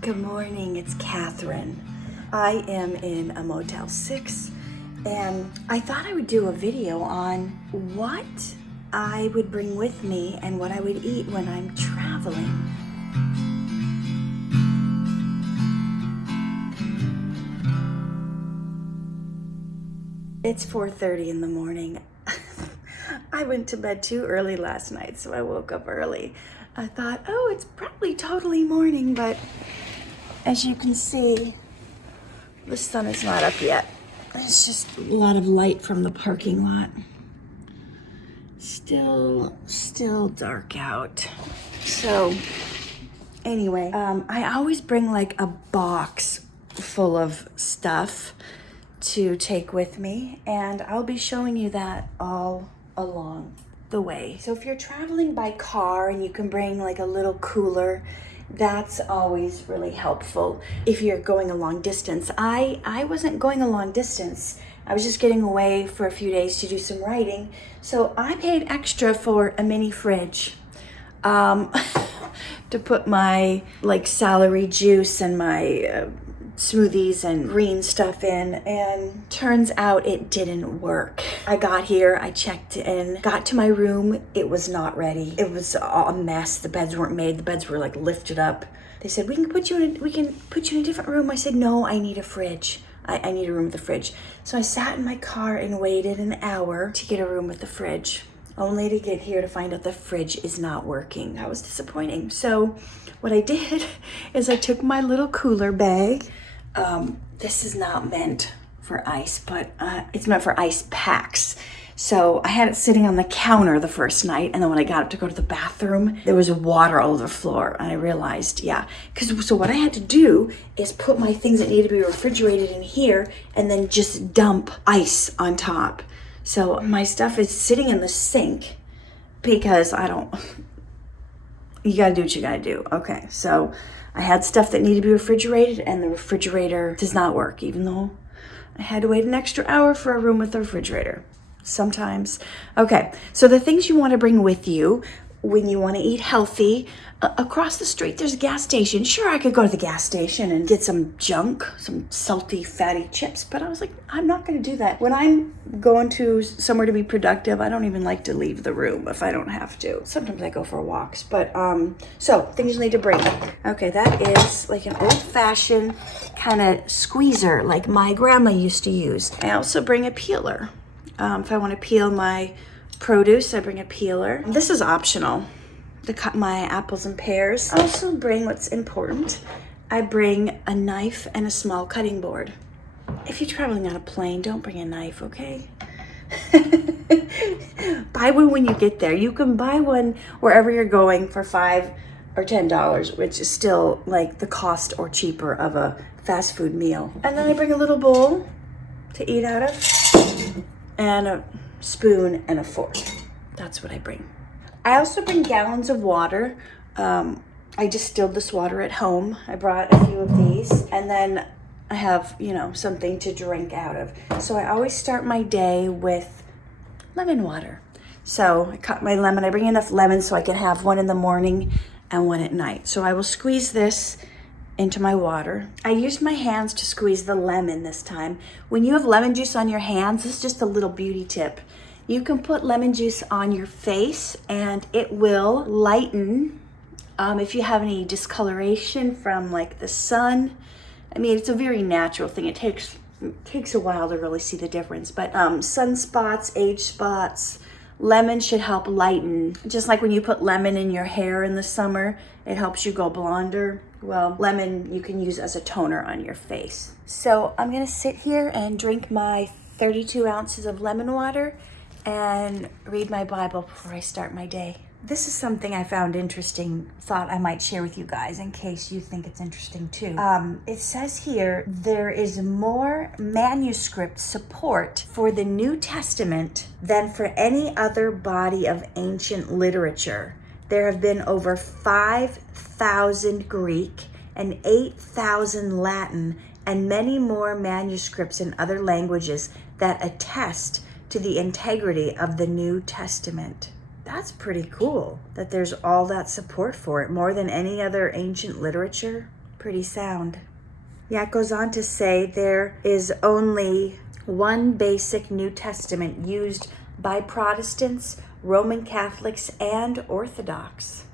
Good morning, it's Catherine. I am in a Motel 6 and I thought I would do a video on what I would bring with me and what I would eat when I'm traveling. It's 4:30 in the morning. I went to bed too early last night, so I woke up early. I thought, oh, it's probably totally morning, but as you can see, the sun is not up yet. It's just a lot of light from the parking lot. Still dark out. So anyway, I always bring like a box full of stuff to take with me, and I'll be showing you that all along the way. So if you're traveling by car and you can bring like a little cooler, that's always really helpful. If you're going a long distance, I wasn't going a long distance. I was just getting away for a few days to do some writing. So I paid extra for a mini fridge to put my like celery juice and my smoothies and green stuff in, and turns out it didn't work. I got here, I checked in, got to my room, it was not ready. It was a mess. The beds weren't made. The beds were like lifted up. They said, we can put you in a different room. I said, no, I need a fridge. I need a room with a fridge. So I sat in my car and waited an hour to get a room with the fridge, only to get here to find out the fridge is not working. That was disappointing. So what I did is I took my little cooler bag. This is not meant for ice, but it's meant for ice packs. So I had it sitting on the counter the first night, and then when I got up to go to the bathroom, there was water all over the floor, and I realized, so what I had to do is put my things that need to be refrigerated in here, and then just dump ice on top. So my stuff is sitting in the sink because you gotta do what you gotta do. Okay, so I had stuff that needed to be refrigerated, and the refrigerator does not work, even though I had to wait an extra hour for a room with a refrigerator. Sometimes. Okay, so the things you want to bring with you when you want to eat healthy, across the street there's a gas station. Sure, I could go to the gas station and get some junk, some salty, fatty chips, but I was like, I'm not going to do that. When I'm going to somewhere to be productive, I don't even like to leave the room if I don't have to. Sometimes I go for walks, but so things you need to bring. Okay, that is like an old-fashioned kind of squeezer like my grandma used to use. I also bring a peeler. If I want to peel my produce, I bring a peeler. This is optional to cut my apples and pears. I also bring what's important. I bring a knife and a small cutting board. If you're traveling on a plane, don't bring a knife, okay? Buy one when you get there. You can buy one wherever you're going for $5 or $10, which is still like the cost or cheaper of a fast food meal. And then I bring a little bowl to eat out of, and a spoon and a fork. That's what I bring. I also bring gallons of water. I distilled this water at home. I brought a few of these, and then I have, something to drink out of. So I always start my day with lemon water. So I cut my lemon. I bring enough lemon so I can have one in the morning and one at night. So I will squeeze this into my water. I used my hands to squeeze the lemon this time. When you have lemon juice on your hands, this is just a little beauty tip. You can put lemon juice on your face and it will lighten if you have any discoloration from like the sun. I mean, it's a very natural thing. It takes a while to really see the difference, but sunspots, age spots, lemon should help lighten. Just like when you put lemon in your hair in the summer, it helps you go blonder. Well, lemon you can use as a toner on your face. So I'm gonna sit here and drink my 32 ounces of lemon water and read my Bible before I start my day. This is something I found interesting, thought I might share with you guys in case you think it's interesting too. It says here, there is more manuscript support for the New Testament than for any other body of ancient literature. There have been over 5,000 Greek and 8,000 Latin and many more manuscripts in other languages that attest to the integrity of the New Testament. That's pretty cool that there's all that support for it, more than any other ancient literature. pretty sound. Yeah, it goes on to say there is only one basic New Testament used by Protestants, Roman Catholics, and Orthodox.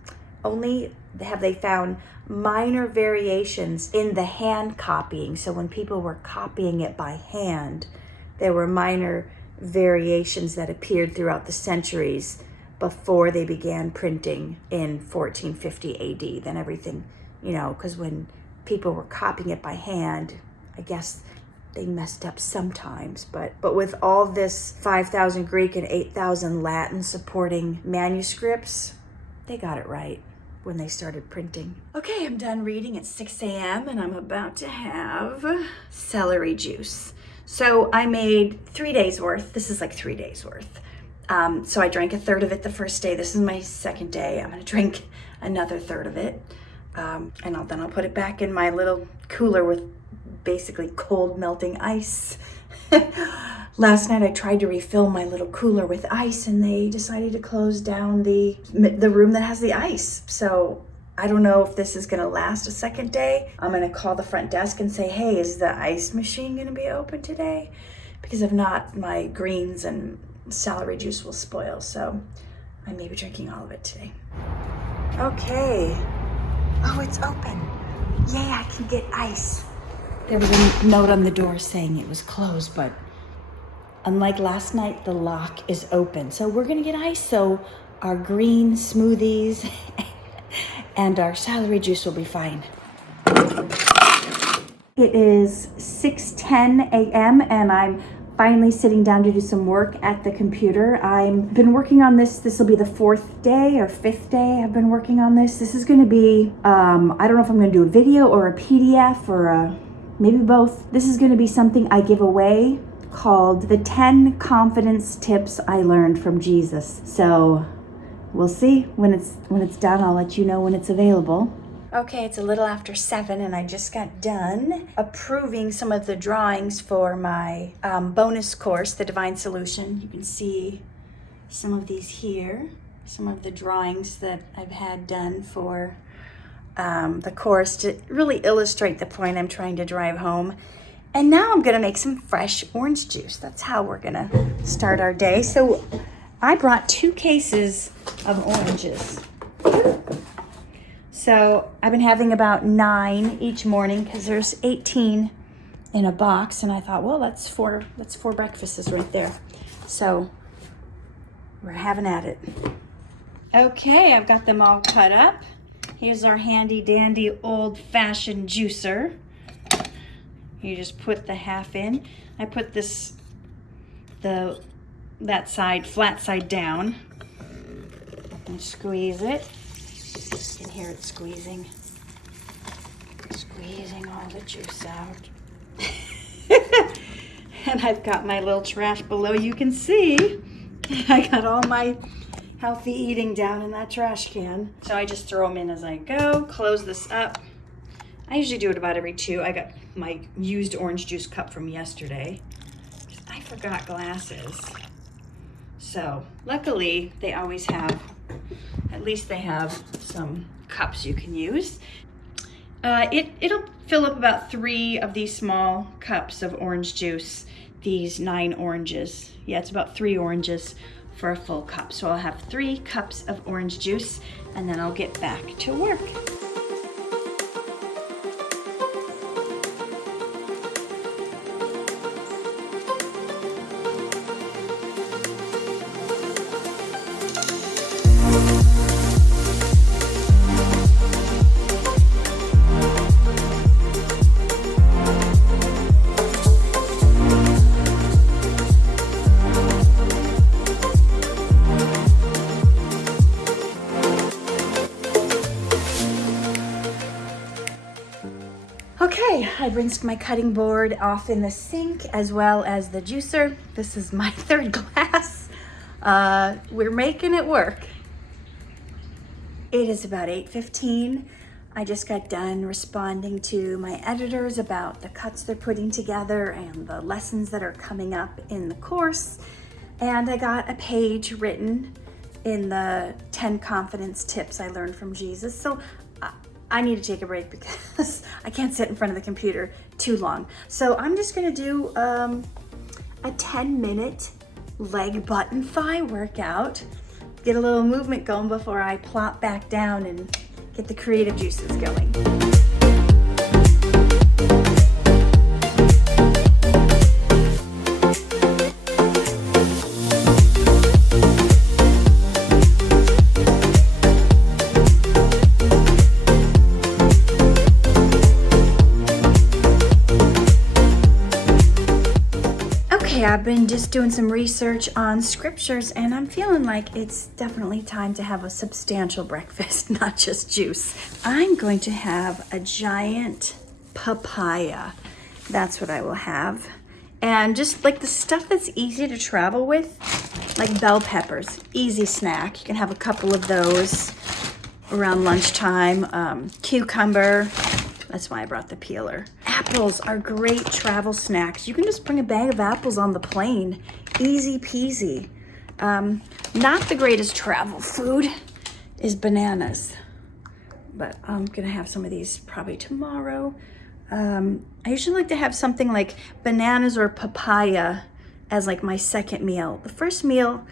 Only have they found minor variations in the hand copying. So when people were copying it by hand, there were minor variations that appeared throughout the centuries before they began printing in 1450 AD. Then everything, because when people were copying it by hand, I guess they messed up sometimes, but with all this 5,000 Greek and 8,000 Latin supporting manuscripts, they got it right when they started printing. Okay, I'm done reading at 6 a.m. and I'm about to have celery juice. So I made 3 days worth. This is like 3 days worth. So I drank a third of it the first day. This is my second day. I'm gonna drink another third of it. And then I'll put it back in my little cooler with basically cold melting ice. Last night I tried to refill my little cooler with ice and they decided to close down the room that has the ice. So I don't know if this is gonna last a second day. I'm gonna call the front desk and say, hey, is the ice machine gonna be open today? Because if not, my greens and celery juice will spoil. So I may be drinking all of it today. Okay. Oh, it's open. Yay, I can get ice. There was a note on the door saying it was closed, but unlike last night, the lock is open. So we're gonna get ice, so our green smoothies and our celery juice will be fine. It is 6:10 a.m. and I'm finally sitting down to do some work at the computer. I've been working on this. This will be the 4th day or 5th day I've been working on this. This is gonna be, I don't know if I'm gonna do a video or a PDF or maybe both. This is gonna be something I give away called the 10 confidence tips I learned from Jesus. So we'll see when it's done. I'll let you know when it's available. Okay, it's a little after 7 and I just got done approving some of the drawings for my bonus course, The Divine Solution. You can see some of these here, some of the drawings that I've had done for the course to really illustrate the point I'm trying to drive home. And now I'm gonna make some fresh orange juice. That's how we're gonna start our day. So I brought 2 cases of oranges. So I've been having about 9 each morning because there's 18 in a box. And I thought, well, that's four breakfasts right there. So we're having at it. Okay, I've got them all cut up. Here's our handy dandy old fashioned juicer. You just put the half in. I put that side, flat side down and squeeze it. You can hear it squeezing all the juice out. And I've got my little trash below. You can see I got all my healthy eating down in that trash can. So I just throw them in as I go, close this up. I usually do it about every 2. I got my used orange juice cup from yesterday. I forgot glasses. So luckily they always have, at least they have some cups you can use. It'll fill up about 3 of these small cups of orange juice, these 9 oranges. Yeah, it's about 3 oranges for a full cup. So I'll have 3 cups of orange juice and then I'll get back to work. Okay, I rinsed my cutting board off in the sink as well as the juicer. This is my 3rd glass. We're making it work. It is about 8:15. I just got done responding to my editors about the cuts they're putting together and the lessons that are coming up in the course. And I got a page written in the 10 confidence tips I learned from Jesus. So I need to take a break because can't sit in front of the computer too long. So I'm just gonna do a 10-minute leg button thigh workout. Get a little movement going before I plop back down and get the creative juices going. I've been just doing some research on scriptures, and I'm feeling like it's definitely time to have a substantial breakfast, not just juice. I'm going to have a giant papaya. That's what I will have. And just like the stuff that's easy to travel with, like bell peppers, easy snack. You can have a couple of those around lunchtime. Cucumber. That's why I brought the peeler. Apples are great travel snacks. You can just bring a bag of apples on the plane. Easy peasy. Not the greatest travel food is bananas, but I'm gonna have some of these probably tomorrow. I usually like to have something like bananas or papaya as like my second meal. The first meal,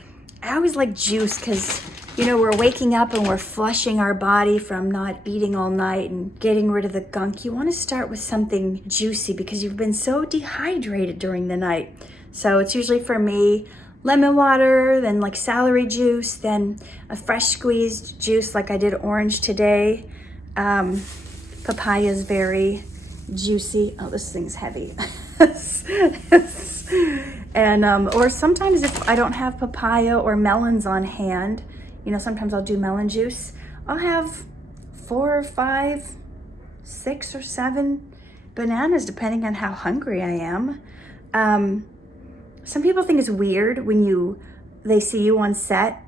I always like juice because, you know, we're waking up and we're flushing our body from not eating all night and getting rid of the gunk. You want to start with something juicy because you've been so dehydrated during the night. So it's usually for me lemon water, then like celery juice, then a fresh squeezed juice like I did orange today. Papaya is very juicy. Oh, this thing's heavy. And or sometimes if I don't have papaya or melons on hand, you know, sometimes I'll do melon juice. I'll have 4 or 5, 6 or 7 bananas, depending on how hungry I am. Some people think it's weird when they see you on set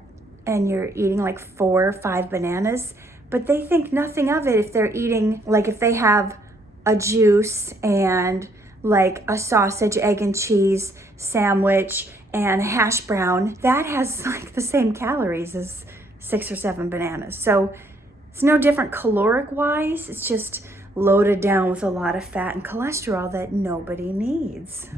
and you're eating like 4 or 5 bananas, but they think nothing of it if they're eating, like if they have a juice and like a sausage, egg and cheese sandwich and a hash brown, that has like the same calories as 6 or 7 bananas. So it's no different caloric wise, it's just loaded down with a lot of fat and cholesterol that nobody needs.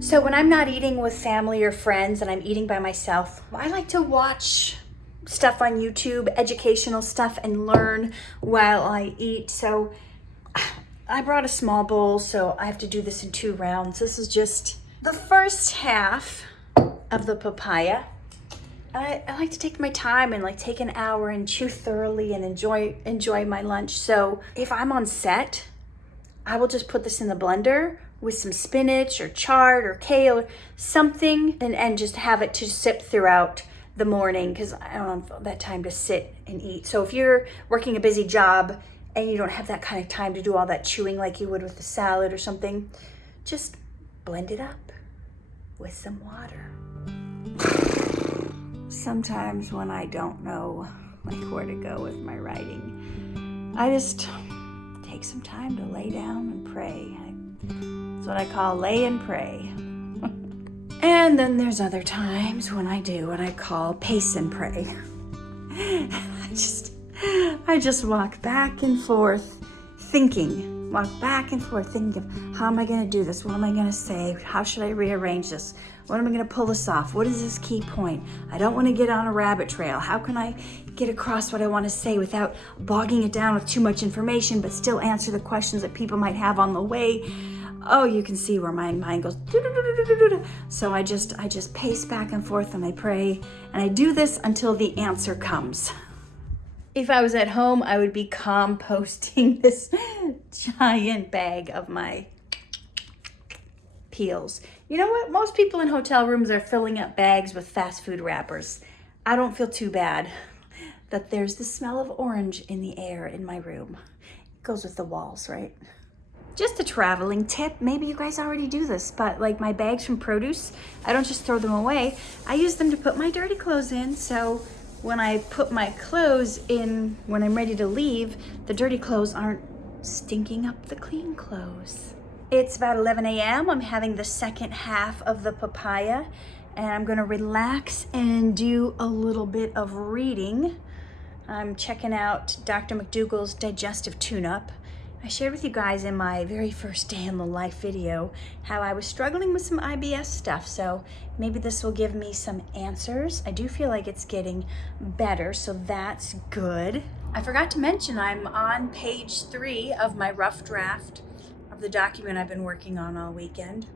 So when I'm not eating with family or friends and I'm eating by myself, I like to watch stuff on YouTube, educational stuff, and learn while I eat. So I brought a small bowl, so I have to do this in 2 rounds. This is just the first half of the papaya. I like to take my time and like take an hour and chew thoroughly and enjoy my lunch. So if I'm on set, I will just put this in the blender with some spinach or chard or kale or something, and just have it to sip throughout the morning because I don't have that time to sit and eat. So if you're working a busy job and you don't have that kind of time to do all that chewing like you would with a salad or something, just blend it up with some water. Sometimes when I don't know like where to go with my writing, I just take some time to lay down and pray. That's what I call lay and pray. And then there's other times when I do what I call pace and pray. I just walk back and forth thinking of how am I going to do this? What am I going to say? How should I rearrange this? What am I going to pull this off? What is this key point? I don't want to get on a rabbit trail. How can I get across what I want to say without bogging it down with too much information, but still answer the questions that people might have on the way? Oh, you can see where my mind goes. So I just pace back and forth and I pray, and I do this until the answer comes. If I was at home, I would be composting this giant bag of my peels. You know what? Most people in hotel rooms are filling up bags with fast food wrappers. I don't feel too bad that there's the smell of orange in the air in my room. It goes with the walls, right? Just a traveling tip. Maybe you guys already do this, but like my bags from produce, I don't just throw them away. I use them to put my dirty clothes in. So when I put my clothes in, when I'm ready to leave, the dirty clothes aren't stinking up the clean clothes. It's about 11 a.m. I'm having the second half of the papaya, and I'm gonna relax and do a little bit of reading. I'm checking out Dr. McDougall's digestive tune-up. I shared with you guys in my very first day in the life video how I was struggling with some IBS stuff, so maybe this will give me some answers. I do feel like it's getting better, so that's good. I forgot to mention I'm on page 3 of my rough draft of the document I've been working on all weekend,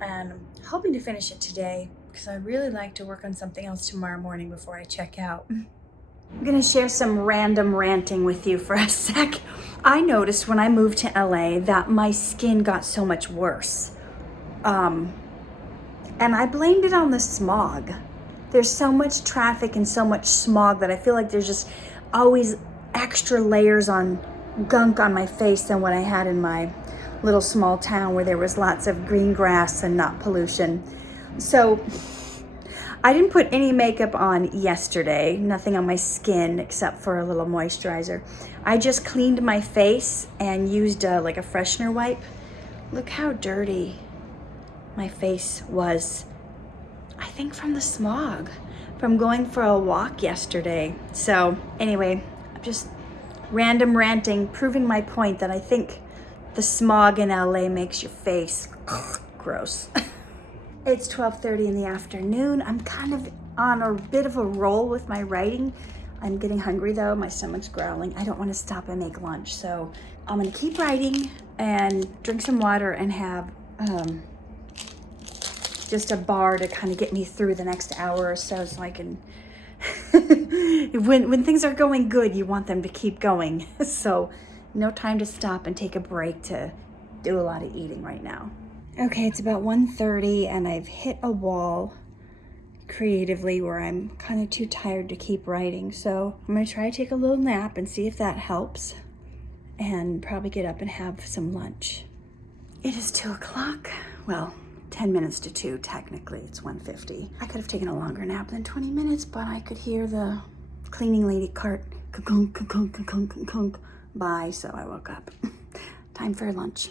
and I'm hoping to finish it today because I really like to work on something else tomorrow morning before I check out. I'm gonna share some random ranting with you for a sec. I noticed when I moved to LA that my skin got so much worse. And I blamed it on the smog. There's so much traffic and so much smog that I feel like there's just always extra layers on gunk on my face than what I had in my little small town where there was lots of green grass and not pollution. So I didn't put any makeup on yesterday, nothing on my skin except for a little moisturizer. I just cleaned my face and used like a freshener wipe. Look how dirty my face was, I think from the smog, from going for a walk yesterday. So anyway, I'm just random ranting, proving my point that I think the smog in LA makes your face gross. It's 12:30 in the afternoon. I'm kind of on a bit of a roll with my writing. I'm getting hungry though, my stomach's growling. I don't want to stop and make lunch, so I'm gonna keep writing and drink some water and have just a bar to kind of get me through the next hour or so I can, when things are going good, you want them to keep going. So no time to stop and take a break to do a lot of eating right now. Okay, it's about 1:30 and I've hit a wall creatively where I'm kind of too tired to keep writing. So I'm gonna try to take a little nap and see if that helps and probably get up and have some lunch. It is 2 o'clock. Well, 10 minutes to 2, technically. It's 1:50. I could have taken a longer nap than 20 minutes, but I could hear the cleaning lady cart ka-kunk, ka-kunk, ka-kunk, ka-kunk by, so I woke up. Time for lunch.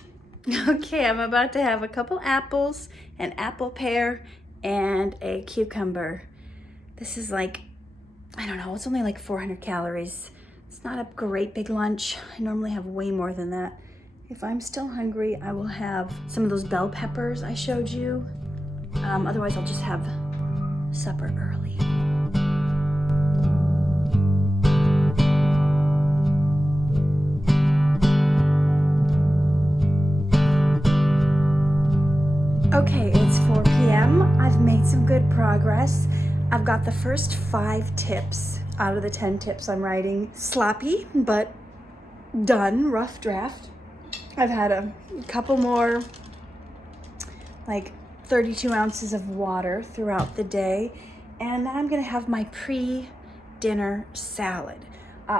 Okay, I'm about to have a couple apples, an apple pear, and a cucumber. This is like, I don't know, it's only like 400 calories. It's not a great big lunch. I normally have way more than that. If I'm still hungry, I will have some of those bell peppers I showed you. Otherwise, I'll just have supper early. Okay, it's 4 p.m. I've made some good progress. I've got the first 5 tips out of the 10 tips I'm writing. Sloppy, but done, rough draft. I've had a couple more, like 32 ounces of water throughout the day. And now I'm gonna have my pre-dinner salad.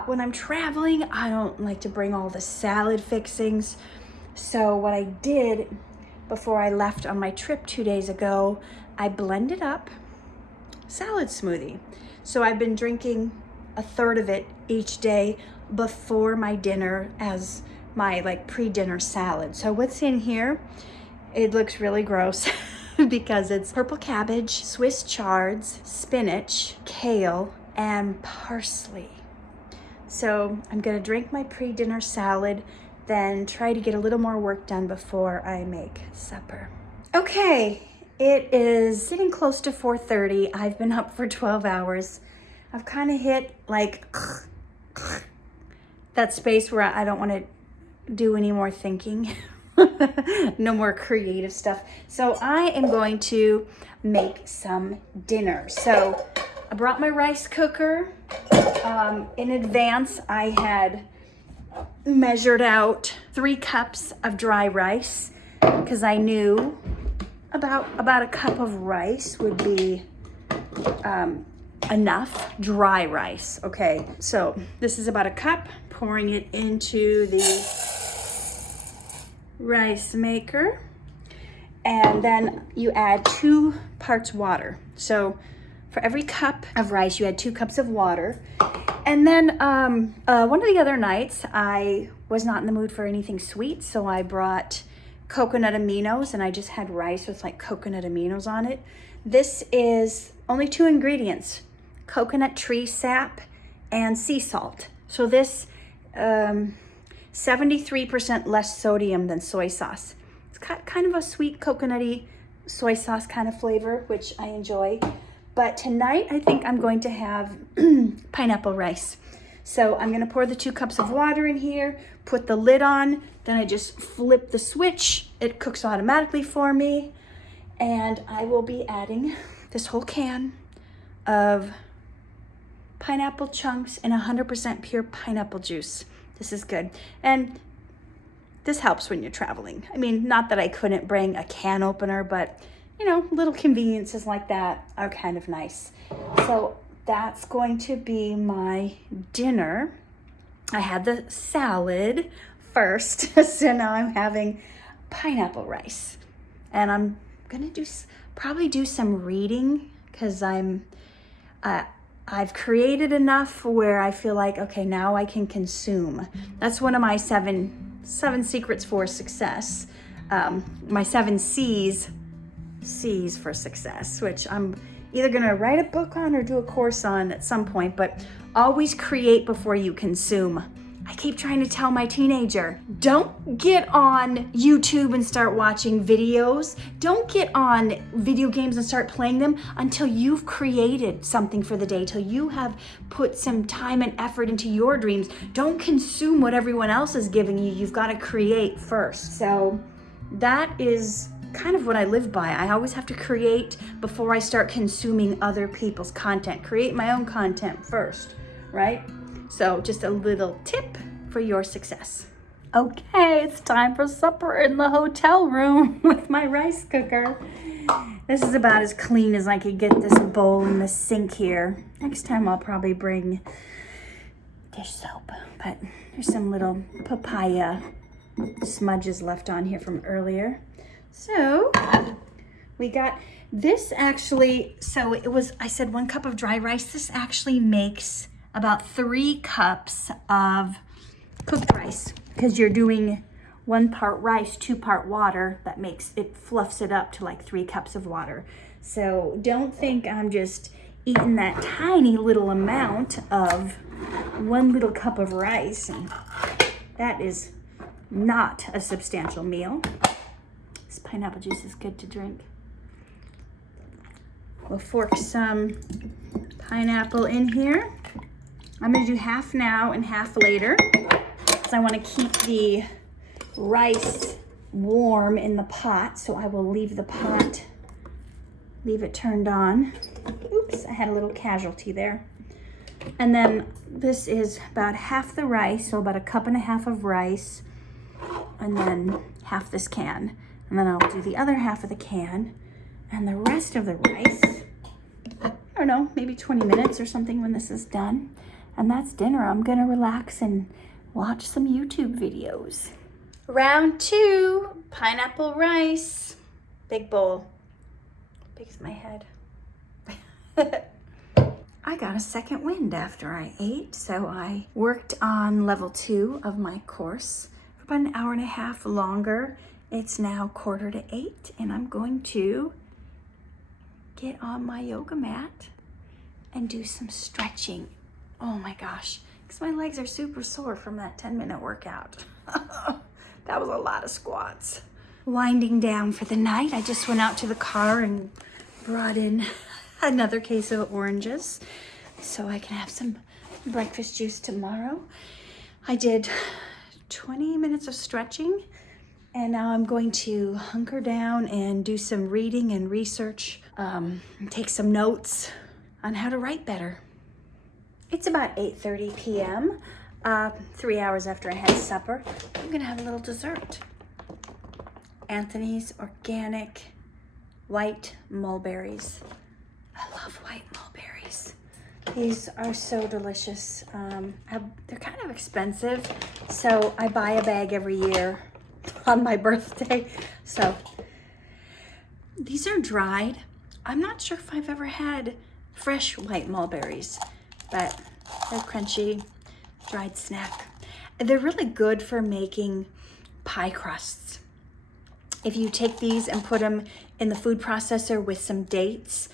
When I'm traveling, I don't like to bring all the salad fixings. So what I did before I left on my trip 2 days ago, I blended up salad smoothie. So I've been drinking a third of it each day before my dinner as my like pre-dinner salad. So what's in here? It looks really gross because it's purple cabbage, Swiss chards, spinach, kale, and parsley. So I'm gonna drink my pre-dinner salad, then try to get a little more work done before I make supper. Okay, it is getting close to 4:30. I've been up for 12 hours. I've kind of hit like that space where I don't want to do any more thinking. No more creative stuff. So I am going to make some dinner. So I brought my rice cooker. In advance, I had measured out 3 cups of dry rice because I knew about a cup of rice would be enough dry rice. Okay, so this is about a cup, pouring it into the rice maker. And then you add 2 parts water. So for every cup of rice, you add 2 cups of water. And then one of the other nights, I was not in the mood for anything sweet, so I brought coconut aminos, and I just had rice with like coconut aminos on it. This is only 2 ingredients: coconut tree sap and sea salt. So this 73% less sodium than soy sauce. It's got kind of a sweet coconutty soy sauce kind of flavor, which I enjoy. But tonight, I think I'm going to have pineapple rice. So I'm gonna pour the 2 cups of water in here, put the lid on, then I just flip the switch. It cooks automatically for me. And I will be adding this whole can of pineapple chunks and 100% pure pineapple juice. This is good. And this helps when you're traveling. I mean, not that I couldn't bring a can opener, but you know, little conveniences like that are kind of nice. So that's going to be my dinner. I had the salad first, so now I'm having pineapple rice. And I'm gonna probably do some reading, because I've created enough where I feel like, okay, now I can consume. That's one of my seven secrets for success. My 7 C's for success, which I'm either gonna write a book on or do a course on at some point, but always create before you consume. I keep trying to tell my teenager, don't get on YouTube and start watching videos. Don't get on video games and start playing them until you've created something for the day, till you have put some time and effort into your dreams. Don't consume what everyone else is giving you. You've got to create first. So that is kind of what I live by. I always have to create before I start consuming other people's content. Create my own content first, right? So just a little tip for your success. Okay, it's time for supper in the hotel room with my rice cooker. This is about as clean as I could get this bowl in the sink here. Next time I'll probably bring dish soap, but there's some little papaya smudges left on here from earlier. So we got this actually, so it was, I said 1 cup of dry rice. This actually makes about 3 cups of cooked rice, because you're doing 1 part rice, 2 part water. That makes it, fluffs it up to like 3 cups of water. So don't think I'm just eating that tiny little amount of 1 little cup of rice. And that is not a substantial meal. This pineapple juice is good to drink. We'll fork some pineapple in here. I'm gonna do half now and half later, because I wanna keep the rice warm in the pot, so I will leave the pot, leave it turned on. Oops, I had a little casualty there. And then this is about half the rice, so about 1.5 cups of rice, and then half this can. And then I'll do the other half of the can, and the rest of the rice, I don't know, maybe 20 minutes or something when this is done. And that's dinner. I'm gonna relax and watch some YouTube videos. Round 2, pineapple rice. Big bowl, big as my head. I got a second wind after I ate, so I worked on level 2 of my course for about 1.5 hours longer. It's now 7:45, and I'm going to get on my yoga mat and do some stretching. Oh my gosh, because my legs are super sore from that 10-minute workout. That was a lot of squats. Winding down for the night, I just went out to the car and brought in another case of oranges so I can have some breakfast juice tomorrow. I did 20 minutes of stretching, and now I'm going to hunker down and do some reading and research, and take some notes on how to write better. It's about 8:30 p.m., 3 hours after I had supper. I'm gonna have a little dessert. Anthony's organic white mulberries. I love white mulberries. These are so delicious. They're kind of expensive, so I buy a bag every year. on my birthday. So these are dried. I'm not sure if I've ever had fresh white mulberries, but they're crunchy, dried snack. They're really good for making pie crusts. If you take these and put them in the food processor with some dates,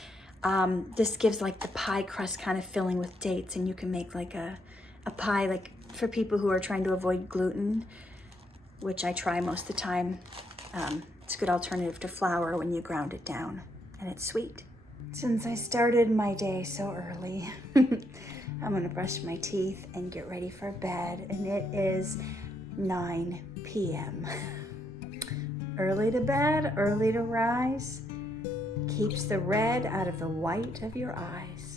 this gives like the pie crust kind of filling with dates, and you can make like a pie, like for people who are trying to avoid gluten, which I try most of the time. It's a good alternative to flour when you ground it down, and it's sweet. Since I started my day so early, I'm gonna brush my teeth and get ready for bed, and it is 9 p.m. Early to bed, early to rise, keeps the red out of the white of your eyes.